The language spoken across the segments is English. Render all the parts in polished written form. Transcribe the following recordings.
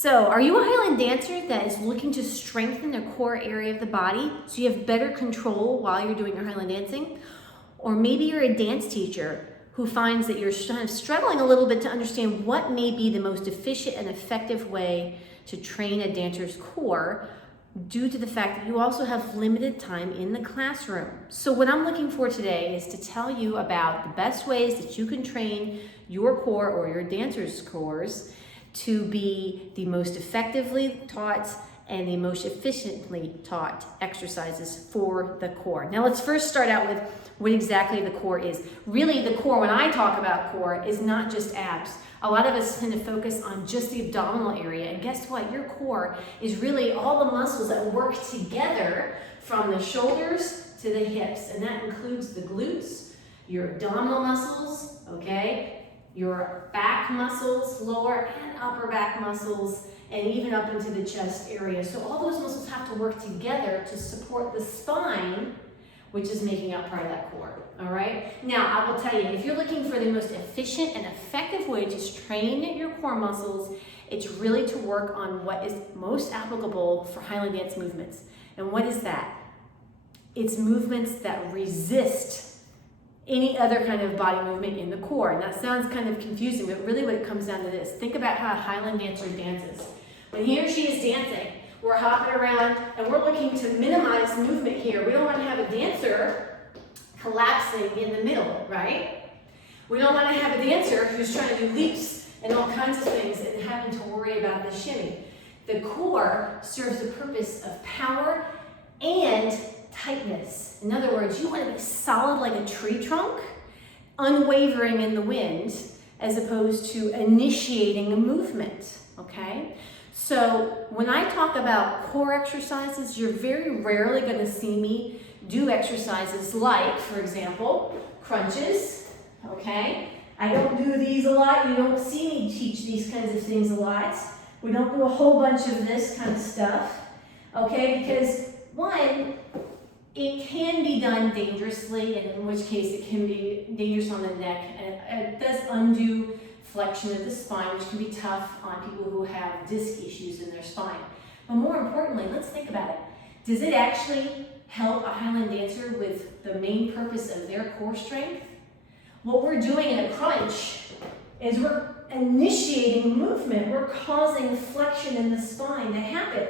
So, are you a Highland dancer that is looking to strengthen the core area of the body so you have better control while you're doing your Highland dancing? Or maybe you're a dance teacher who finds that you're kind of struggling a little bit to understand what may be the most efficient and effective way to train a dancer's core due to the fact that you also have limited time in the classroom. So what I'm looking for today is to tell you about the best ways that you can train your core or your dancer's cores to be the most effectively taught and the most efficiently taught exercises for the core. Now let's first start out with what exactly the core is. Really, the core, when I talk about core, is not just abs. A lot of us tend to focus on just the abdominal area, and guess what? Your core is really all the muscles that work together from the shoulders to the hips, and that includes the glutes, your abdominal muscles, okay? Your back muscles, lower and upper back muscles, and even up into the chest area. So all those muscles have to work together to support the spine, which is making up part of that core, all right? Now, I will tell you, if you're looking for the most efficient and effective way to train your core muscles, it's really to work on what is most applicable for Highland dance movements. And what is that? It's movements that resist any other kind of body movement in the core. And that sounds kind of confusing, but really what it comes down to this. Think about how a Highland dancer dances. When he or she is dancing, we're hopping around and we're looking to minimize movement here. We don't want to have a dancer collapsing in the middle, right? We don't want to have a dancer who's trying to do leaps and all kinds of things and having to worry about the shimmy. The core serves the purpose of power and tightness. In other words, you want to be solid like a tree trunk, unwavering in the wind, as opposed to initiating a movement, okay? So when I talk about core exercises, you're very rarely going to see me do exercises like, for example, crunches, okay? I don't do these a lot. You don't see me teach these kinds of things a lot. We don't do a whole bunch of this kind of stuff, okay? Because one, it can be done dangerously, and in which case it can be dangerous on the neck, and it does undue flexion of the spine, which can be tough on people who have disc issues in their spine. But more importantly, let's think about it. Does it actually help a Highland dancer with the main purpose of their core strength? What we're doing in a crunch is we're initiating movement. We're causing flexion in the spine to happen.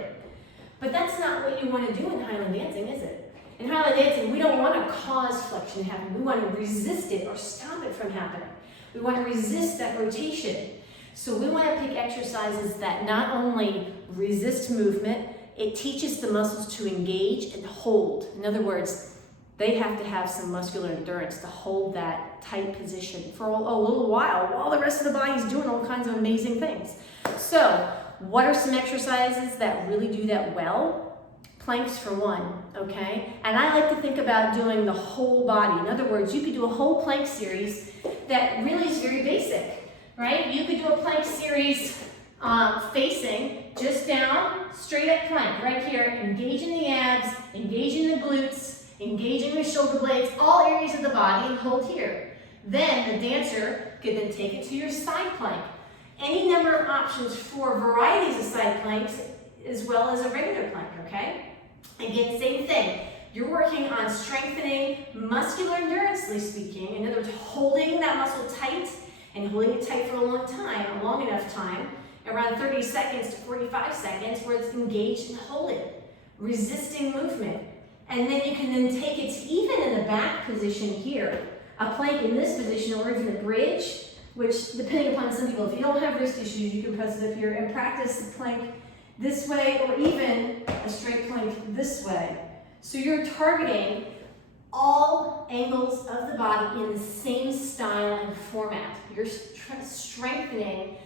But that's not what you want to do in Highland dancing, is it? In Highland dancing, we don't want to cause flexion to happen. We want to resist it or stop it from happening. We want to resist that rotation. So we want to pick exercises that not only resist movement, it teaches the muscles to engage and hold. In other words, they have to have some muscular endurance to hold that tight position for a little while the rest of the body is doing all kinds of amazing things. So what are some exercises that really do that well? Planks for one, okay? And I like to think about doing the whole body. In other words, you could do a whole plank series that really is very basic, right? You could do a plank series facing just down, straight up plank, right here, engaging the abs, engaging the glutes, engaging the shoulder blades, all areas of the body, and hold here. Then the dancer could then take it to your side plank. Any number of options for varieties of side planks as well as a regular plank, okay? Again, same thing. You're working on strengthening muscular endurance-ly speaking. In other words, holding that muscle tight and holding it tight for a long enough time, around 30 seconds to 45 seconds, where it's engaged and holding, resisting movement. And then you can then take it to even in the back position here, a plank in this position or even a bridge, which depending upon some people, if you don't have wrist issues, you can press it up here and practice the plank this way or even a straight plank this way. So you're targeting all angles of the body in the same style and format. You're strengthening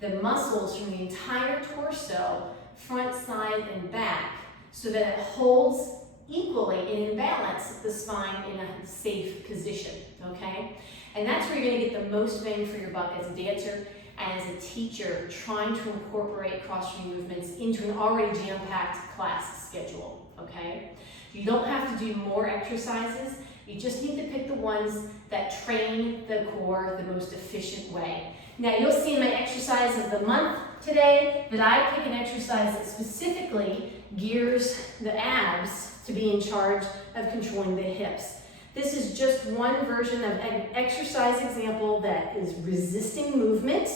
the muscles from the entire torso, front, side, and back, so that it holds equally and in balance the spine in a safe position, okay? And that's where you're gonna get the most bang for your buck as a dancer and as a teacher trying to incorporate cross-training movements into an already jam-packed class schedule, okay? You don't have to do more exercises. You just need to pick the ones that train the core the most efficient way. Now you'll see in my exercise of the month today that I pick an exercise that specifically gears the abs to be in charge of controlling the hips. This is just one version of an exercise example that is resisting movement,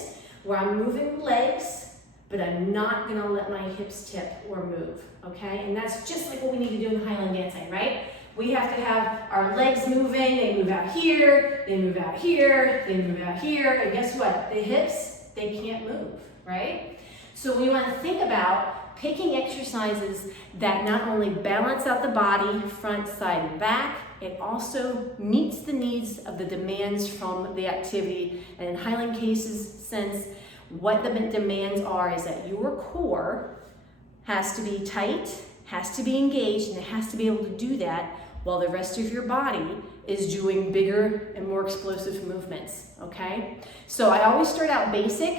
where I'm moving legs, but I'm not gonna let my hips tip or move, okay? And that's just like what we need to do in Highland dancing, right? We have to have our legs moving, they move out here, they move out here, they move out here, and guess what? The hips, they can't move, right? So we wanna think about picking exercises that not only balance out the body, front, side, and back, it also meets the needs of the demands from the activity. And in Highland cases, since what the demands are is that your core has to be tight, has to be engaged, and it has to be able to do that while the rest of your body is doing bigger and more explosive movements, okay? So I always start out basic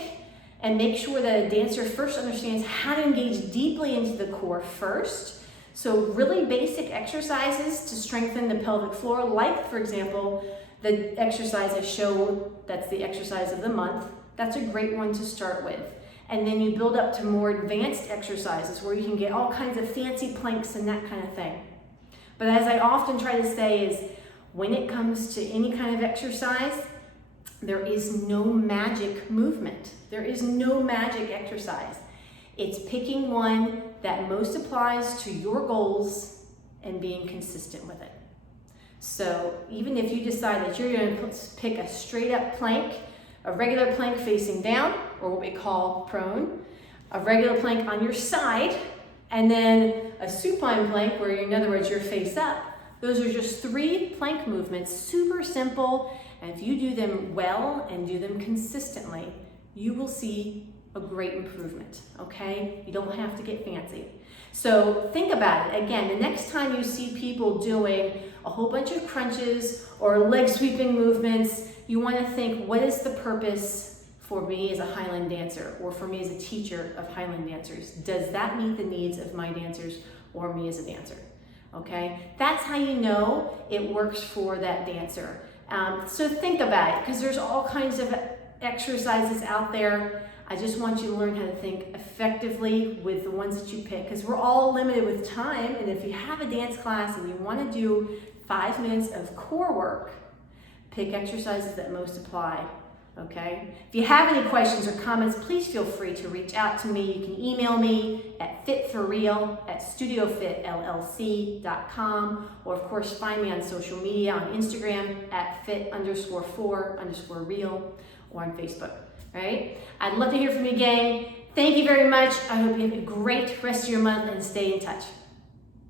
and make sure that a dancer first understands how to engage deeply into the core first. So really basic exercises to strengthen the pelvic floor, like for example, the exercise I show, that's the exercise of the month. That's a great one to start with. And then you build up to more advanced exercises where you can get all kinds of fancy planks and that kind of thing. But as I often try to say is, when it comes to any kind of exercise, there is no magic movement. There is no magic exercise. It's picking one that most applies to your goals and being consistent with it. So even if you decide that you're going to pick a straight up plank, a regular plank facing down, or what we call prone, a regular plank on your side, and then a supine plank where, in other words, you're face up. Those are just 3 plank movements, super simple, and if you do them well and do them consistently, you will see a great improvement, okay? You don't have to get fancy. So think about it. Again, the next time you see people doing a whole bunch of crunches or leg sweeping movements, you want to think, what is the purpose for me as a Highland dancer or for me as a teacher of Highland dancers? Does that meet the needs of my dancers or me as a dancer? Okay, that's how you know it works for that dancer. So think about it, because there's all kinds of exercises out there. I just want you to learn how to think effectively with the ones that you pick, because we're all limited with time, and if you have a dance class and you want to do 5 minutes of core work, pick exercises that most apply, okay? If you have any questions or comments, please feel free to reach out to me. You can email me at fitforreal@studiofitllc.com, or of course find me on social media on Instagram at fit_for_real, or on Facebook. Right? I'd love to hear from you, gang. Thank you very much. I hope you have a great rest of your month and stay in touch.